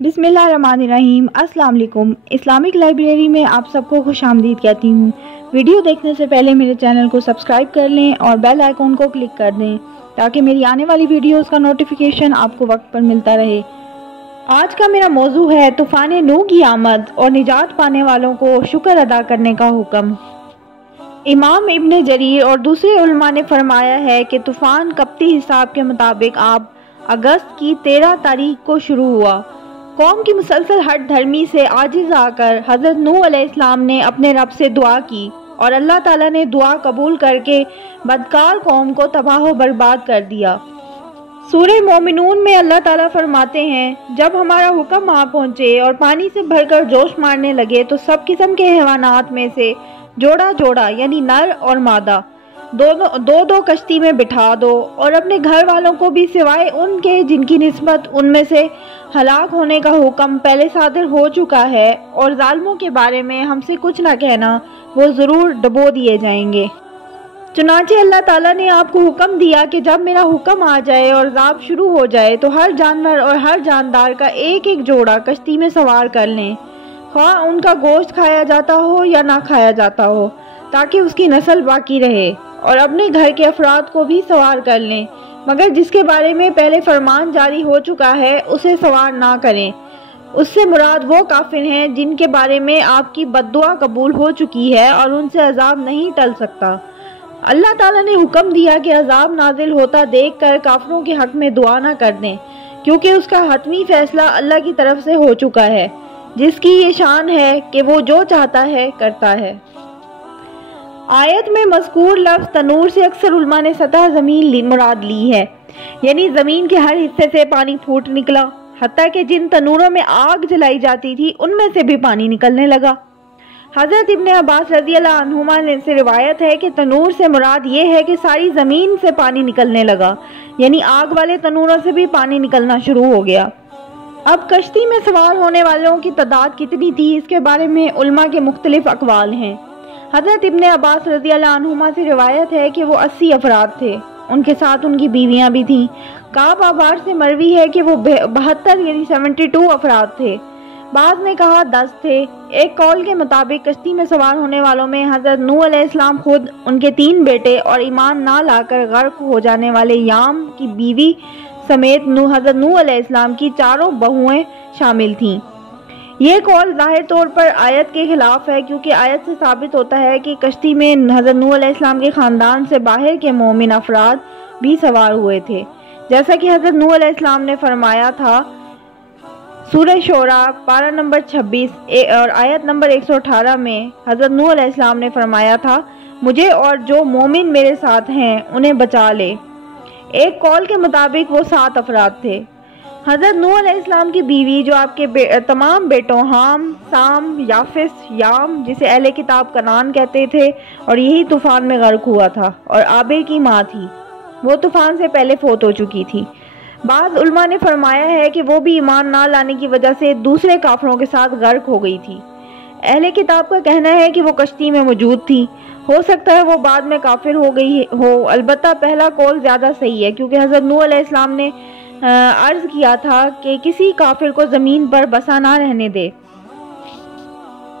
बिस्मिल्लाहिर्रहमानिर्रहीम। अस्सलाम वालेकुम। इस्लामिक लाइब्रेरी में आप सबको खुश आमदीद कहती हूँ। वीडियो देखने से पहले मेरे चैनल को सब्सक्राइब कर लें और बेल आइकॉन को क्लिक कर दें ताकि मेरी आने वाली वीडियोस का नोटिफिकेशन आपको वक्त पर मिलता रहे। आज का मेरा मौजू है तूफ़ान नूह की आमद और निजात पाने वालों को शुक्र अदा करने का हुक्म। इमाम इब्न जरीर और दूसरे उलमा ने फरमाया है कि तूफ़ान कप्ती हिसाब के मुताबिक आप अगस्त की 13 तारीख को शुरू हुआ। कौम की मुसलसल हट धर्मी से आजिज आकर हज़रत नूह अलैहिस्सलाम ने अपने रब से दुआ की और अल्लाह ताला ने दुआ कबूल करके बदकार कौम को तबाह बर्बाद कर दिया। सूरह मोमिनून में अल्लाह ताला फरमाते हैं, जब हमारा हुक्म आ पहुँचे और पानी से भरकर जोश मारने लगे तो सब किस्म के हैवानात में से जोड़ा जोड़ा यानी नर और मादा दो कश्ती में बिठा दो और अपने घर वालों को भी सिवाय उनके जिनकी निस्बत उनमें से हलाक होने का हुक्म पहले सादर हो चुका है, और जालिमों के बारे में हमसे कुछ ना कहना, वो ज़रूर डुबो दिए जाएंगे। चुनांचे अल्लाह ताला ने आपको हुक्म दिया कि जब मेरा हुक्म आ जाए और अज़ाब शुरू हो जाए तो हर जानवर और हर जानदार का एक एक जोड़ा कश्ती में सवार कर लें, ख्वाह उनका गोश्त खाया जाता हो या ना खाया जाता हो, ताकि उसकी नस्ल बाकी रहे, और अपने घर के अफराद को भी सवार कर लें, मगर जिसके बारे में पहले फरमान जारी हो चुका है उसे सवार ना करें। उससे मुराद वो काफिर हैं जिनके बारे में आपकी बद्दुआ कबूल हो चुकी है और उनसे अजाब नहीं टल सकता। अल्लाह ताला ने हुक्म दिया कि अजाब नाजिल होता देखकर काफिरों के हक में दुआ ना कर दें, क्योंकि उसका हतमी फैसला अल्लाह की तरफ से हो चुका है, जिसकी ये शान है कि वो जो चाहता है करता है। आयत में मज़कूर लफ्ज़ तनूर से अक्सर उलमा ने सतह ज़मीन मुराद ली है, यानी ज़मीन के हर हिस्से से पानी फूट निकला, हत्ता कि जिन तनूरों में आग जलाई जाती थी उनमें से भी पानी निकलने लगा। हज़रत इब्न अब्बास रज़ियल्लाहु अन्हुमा से रिवायत है कि तनूर से मुराद ये है कि सारी ज़मीन से पानी निकलने लगा, यानी आग वाले तनूरों से भी पानी निकलना शुरू हो गया। अब कश्ती में सवार होने वालों की तादाद कितनी थी, इसके बारे में उलमा के मुख्तलिफ अक़वाल हैं। हज़रत इब्न अब्बास रज़ियल्लाहु अन्हुमा से रिवायत है कि वो 80 अफराद थे, उनके साथ उनकी बीवियां भी थीं। काब अबार से मरवी है कि वो 72 यानी 72 अफराद थे। बाज़ ने कहा 10 थे। एक कौल के मुताबिक कश्ती में सवार होने वालों में हज़रत नूह अलैहिस्सलाम खुद, उनके 3 बेटे और ईमान ना लाकर गर्क हो जाने वाले याम की बीवी समेत हज़रत नूह अलैहिस्सलाम की 4 बहुएं शामिल थीं। ये कौल ज़ाहिर तौर पर आयत के खिलाफ है, क्योंकि आयत से साबित होता है कि कश्ती में हज़रत नूह अलैहिस्सलाम के ख़ानदान से बाहर के मोमिन अफराद भी सवार हुए थे, जैसा कि हज़रत नूह अलैहिस्सलाम ने फरमाया था। सूरह शोरा पारा नंबर 26 और आयत नंबर 118 में हज़रत नूह अलैहिस्सलाम ने फरमाया था, मुझे और जो मोमिन मेरे साथ हैं उन्हें बचा ले। एक कौल के मुताबिक वो 7 अफराद थे। हज़रत नूह अलैहिस्सलाम की बीवी जो आपके तमाम बेटों हाम, साम, याफिस, याम जिसे अहले किताब कनान कहते थे, और यही तूफ़ान में गर्क हुआ था, और आबिर की माँ थी, वो तूफ़ान से पहले फोत हो चुकी थी। बाज़ उलमा ने फरमाया है कि वो भी ईमान ना लाने की वजह से दूसरे काफिरों के साथ गर्क हो गई थी। अहले किताब का कहना है कि वो कश्ती में मौजूद थी, हो सकता है वो बाद में काफिर हो गई हो। अलबत्ता पहला कौल ज़्यादा सही है, क्योंकि हज़रत नूह अलैहिस्सलाम ने अर्ज़ किया था कि किसी काफिर को ज़मीन पर बसा ना रहने दे।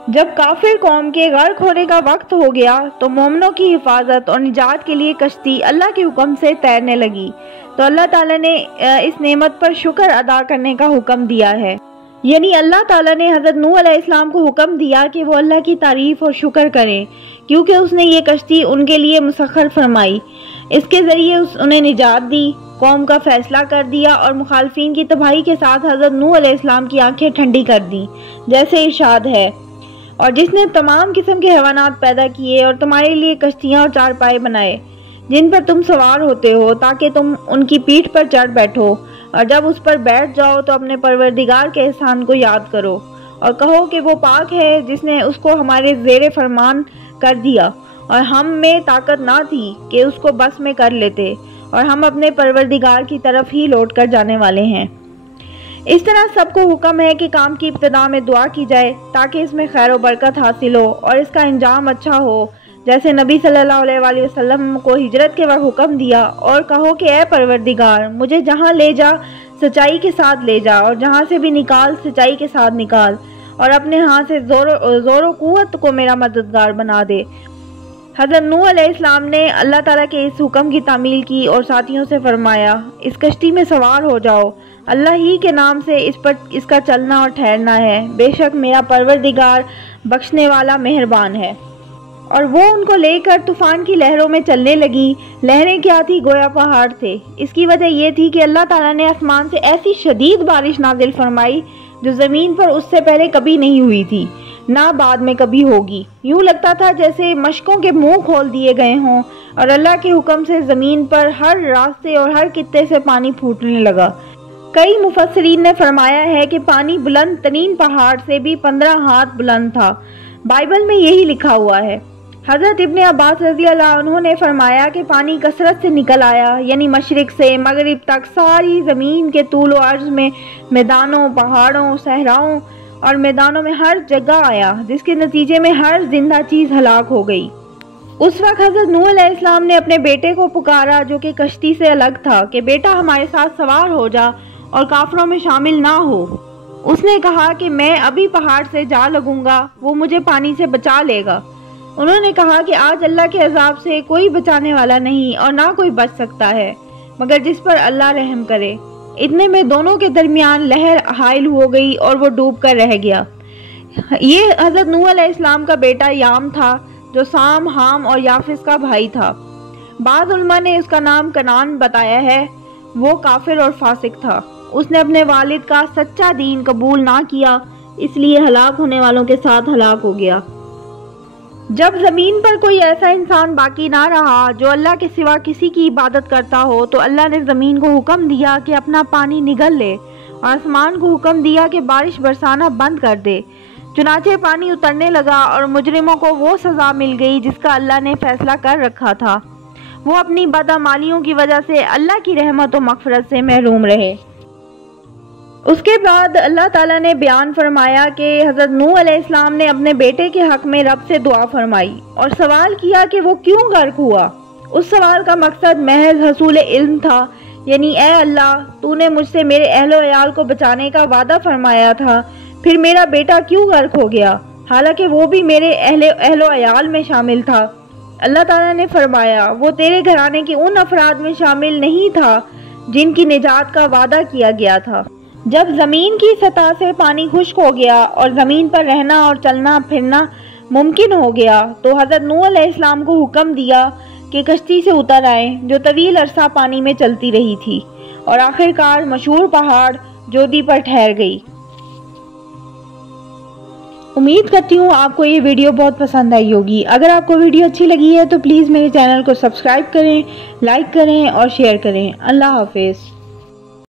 जब काफिर कौम के गर्क होने का वक्त हो गया तो मोमिनों की हिफाजत और निजात के लिए कश्ती अल्लाह के हुक्म से तैरने लगी, तो अल्लाह ताला ने इस नेमत पर शुक्र अदा करने का हुक्म दिया है, यानी अल्लाह ताला ने हज़रत नूह अलैहिस्सलाम को हुक्म दिया कि वो अल्लाह की तारीफ़ और शुक्र करें, क्योंकि उसने ये कश्ती उनके लिए मुसख्खर फरमाई। इसके ज़रिए उन्हें निजात दी, कौम का फ़ैसला कर दिया और मुखालफीन की तबाही के साथ हज़रत नूह अलैहिस्सलाम की आंखें ठंडी कर दी, जैसे इरशाद है, और जिसने तमाम किस्म के हैवानात पैदा किए और तुम्हारे लिए कश्तियाँ और चारपाए बनाए जिन पर तुम सवार होते हो, ताकि तुम उनकी पीठ पर चढ़ बैठो, और जब उस पर बैठ जाओ तो अपने परवरदिगार के एहसान को याद करो और कहो कि वो पाक है जिसने उसको हमारे ज़ेरे फरमान कर दिया, और हम में ताकत ना थी कि उसको बस में कर लेते, और हम अपने परवरदिगार की तरफ ही लौट कर जाने वाले हैं। इस तरह सबको हुक्म है कि काम की इब्तिदा में दुआ की जाए ताकि इसमें खैर व बरकत हासिल हो और इसका अंजाम अच्छा हो, जैसे नबी सल्लल्लाहु अलैहि वसल्लम को हिजरत के वक्त हुक्म दिया और कहो कि ए परवरदिगार, मुझे जहाँ ले जा सच्चाई के साथ ले जा और जहाँ से भी निकाल सच्चाई के साथ निकाल और अपने हाथ से ज़ोर कुव्वत को मेरा मददगार बना दे। हज़रत नूह अलैहिस्सलाम ने अल्लाह ताला के इस हुक्म की तामील की और साथियों से फरमाया, इस कश्ती में सवार हो जाओ, अल्लाह ही के नाम से इसका चलना और ठहरना है, बेशक मेरा परवरदिगार बख्शने वाला मेहरबान है। और वो उनको लेकर तूफ़ान की लहरों में चलने लगी। लहरें क्या थी, गोया पहाड़ थे। इसकी वजह ये थी कि अल्लाह ताला ने आसमान से ऐसी शदीद बारिश नाजिल फरमाई जो ज़मीन पर उससे पहले कभी नहीं हुई थी, ना बाद में कभी होगी। यूँ लगता था जैसे मशकों के मुंह खोल दिए गए हों और अल्लाह के हुक्म से ज़मीन पर हर रास्ते और हर कित्ते से पानी फूटने लगा। कई मुफस्सिरीन ने फरमाया है कि पानी बुलंद तरीन पहाड़ से भी 15 हाथ बुलंद था। बाइबल में यही लिखा हुआ है। हज़रत इब्ने अब्बास रज़ियल्लाहु अन्हु ने फरमाया कि पानी कसरत से निकल आया, यानी मशरिक से मगरिब तक सारी ज़मीन के तूल व अर्ज़ में, मैदानों, पहाड़ों, सहराओं और मैदानों में हर जगह आया, जिसके नतीजे में हर जिंदा चीज़ हलाक हो गई। उस वक्त हज़रत नूह अलैहिस्सलाम ने अपने बेटे को पुकारा, जो कि कश्ती से अलग था, कि बेटा हमारे साथ सवार हो जा और काफिरों में शामिल ना हो। उसने कहा कि मैं अभी पहाड़ से जा लगूंगा, वो मुझे पानी से बचा लेगा। उन्होंने कहा कि आज अल्लाह के अजाब से कोई बचाने वाला नहीं और ना कोई बच सकता है मगर जिस पर अल्लाह रहम करे। इतने में दोनों के दरमियान लहर हाइल हो गई और वो डूब कर रह गया। ये हज़रत नूह अलैहिस्सलाम का बेटा याम था, जो साम, हाम और याफिस का भाई था। बाद उलमा ने उसका नाम कनान बताया है। वो काफिर और फासिक था। उसने अपने वालिद का सच्चा दीन कबूल ना किया, इसलिए हलाक होने वालों के साथ हलाक हो गया। जब ज़मीन पर कोई ऐसा इंसान बाकी ना रहा जो अल्लाह के सिवा किसी की इबादत करता हो, तो अल्लाह ने ज़मीन को हुक्म दिया कि अपना पानी निगल ले और आसमान को हुक्म दिया कि बारिश बरसाना बंद कर दे। चुनाचे पानी उतरने लगा और मुजरिमों को वो सज़ा मिल गई जिसका अल्लाह ने फैसला कर रखा था। वो अपनी बदअमालियों की वजह से अल्लाह की रहमत और मग़फ़िरत से महरूम रहे। उसके बाद अल्लाह ताला ने बयान फरमाया कि हज़रत नूह अलैहिस्सलाम ने अपने बेटे के हक़ में रब से दुआ फरमाई और सवाल किया कि वो क्यों गर्क हुआ। उस सवाल का मकसद महज हसूल इल्म था, यानी ए अल्लाह, तूने मुझसे मेरे अहलो अयाल को बचाने का वादा फरमाया था, फिर मेरा बेटा क्यों गर्क हो गया, हालांकि वो भी मेरे अहलो अयाल में शामिल था। अल्लाह ताला ने फरमाया, वो तेरे घराने के उन अफराद में शामिल नहीं था जिनकी निजात का वादा किया गया था। जब ज़मीन की सतह से पानी खुश्क हो गया और ज़मीन पर रहना और चलना फिरना मुमकिन हो गया, तो हज़रत नूह अलैहिस्सलाम को हुक्म दिया कि कश्ती से उतर आए, जो तवील अरसा पानी में चलती रही थी और आखिरकार मशहूर पहाड़ जोदी पर ठहर गई। उम्मीद करती हूँ आपको ये वीडियो बहुत पसंद आई होगी। अगर आपको वीडियो अच्छी लगी है तो प्लीज़ मेरे चैनल को सब्सक्राइब करें, लाइक करें और शेयर करें। अल्लाह हाफिज़।